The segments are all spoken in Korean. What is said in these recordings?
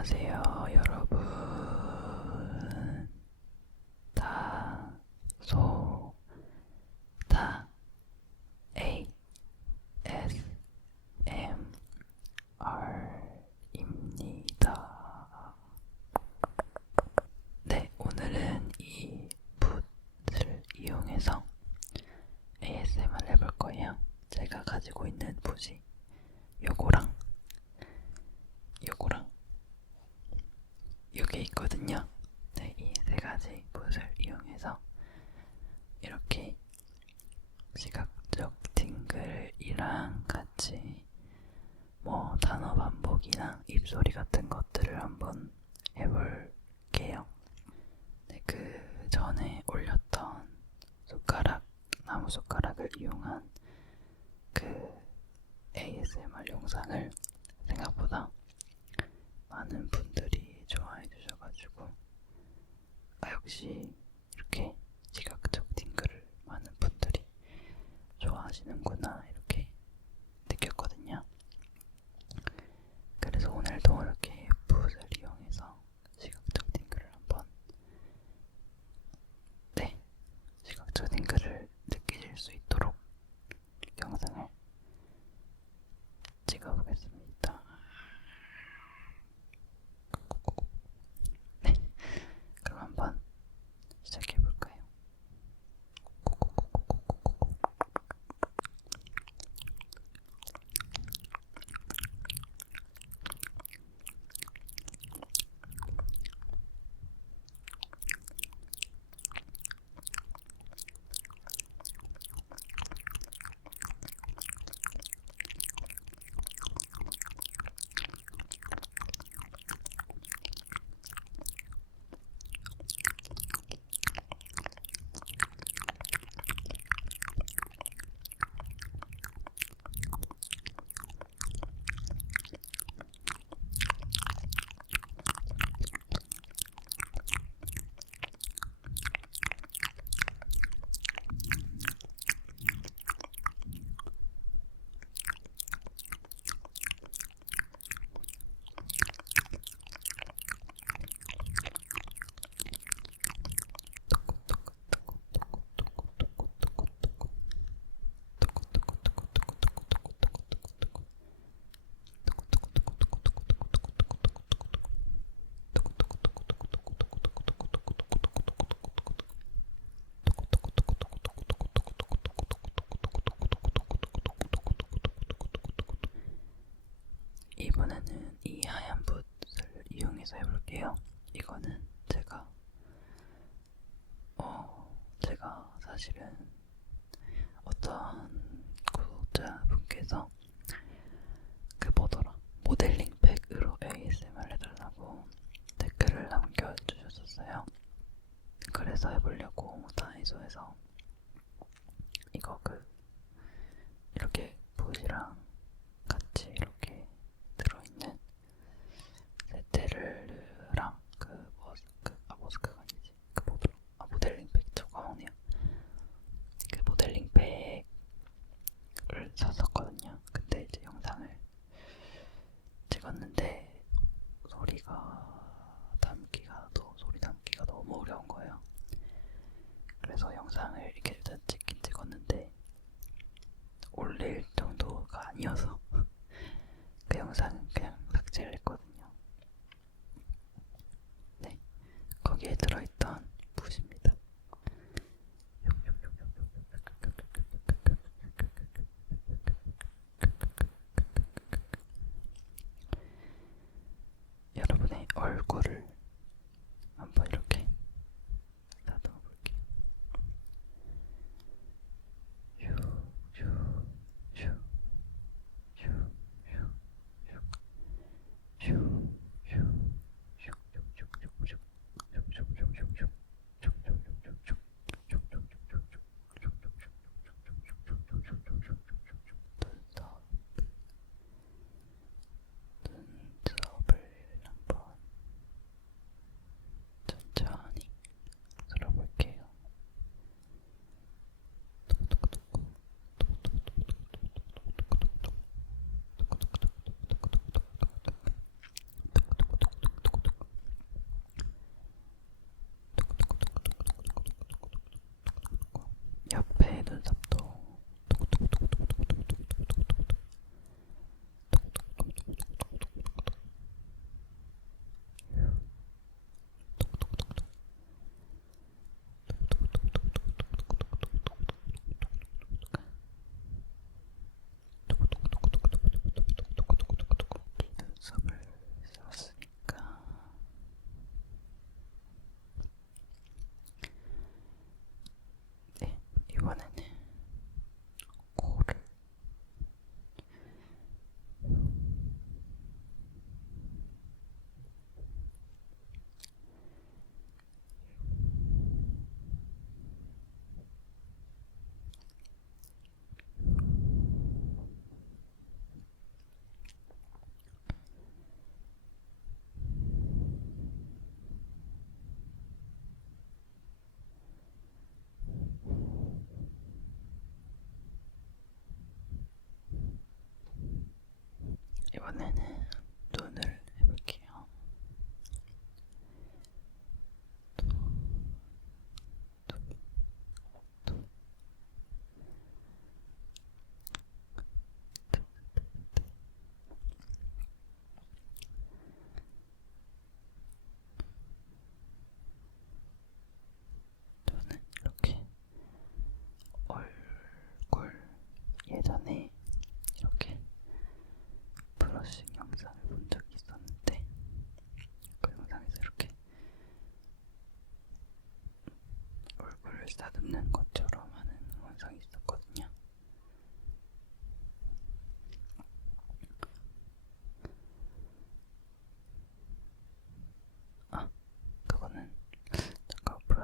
안녕하세요, 여러분. 다, 소, 다, A, S, M, R입니다. 네, 오늘은 이 붓을 이용해서 ASMR 해볼 거예요. 제가 가지고 있는 붓이 요거랑 요게 있거든요. 네, 이 세 가지 붓을 이용해서 이렇게 시각적 팅글이랑 같이 뭐 단어 반복이나 입소리 같은 것들을 한번 해볼게요. 네, 그 전에 올렸던 숟가락, 나무 숟가락을 이용한 그 ASMR 영상을 생각보다 많은 분들이 좋아해 주셔가지고 아 역시 이렇게 시각적 팅글을 많은 분들이 좋아하시는구나 이렇게 느꼈거든요. 그래서 오늘도 이번에는 이 하얀 붓을 이용해서 해볼게요. 이거는 제가 어 제가 사실은 어떤 구독자분께서 그 뭐더라 모델링 팩으로 ASMR 해달라고 댓글을 남겨주셨었어요. 그래서 해보려고 다이소에서 이거 그 이렇게 붓이랑 같이 이렇게 들어있는 세테르랑 그 머스크 아 머스크가 아니지 그 뭐더라 아 모델링 팩 저거 까먹네요 그 모델링 팩을 샀었거든요 근데 이제 영상을 찍었는데 소리가 담기가 또 소리 담기가 너무 어려운 거예요. 그래서 영상을 이렇게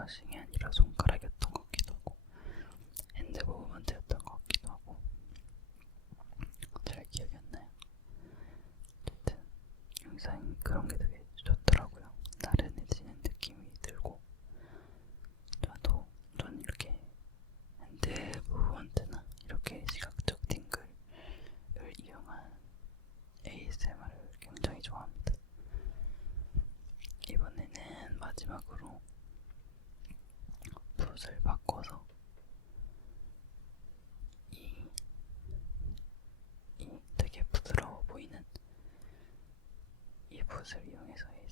brushing it. 이 붓을 이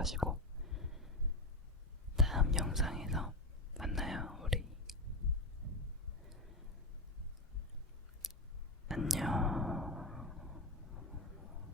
가시고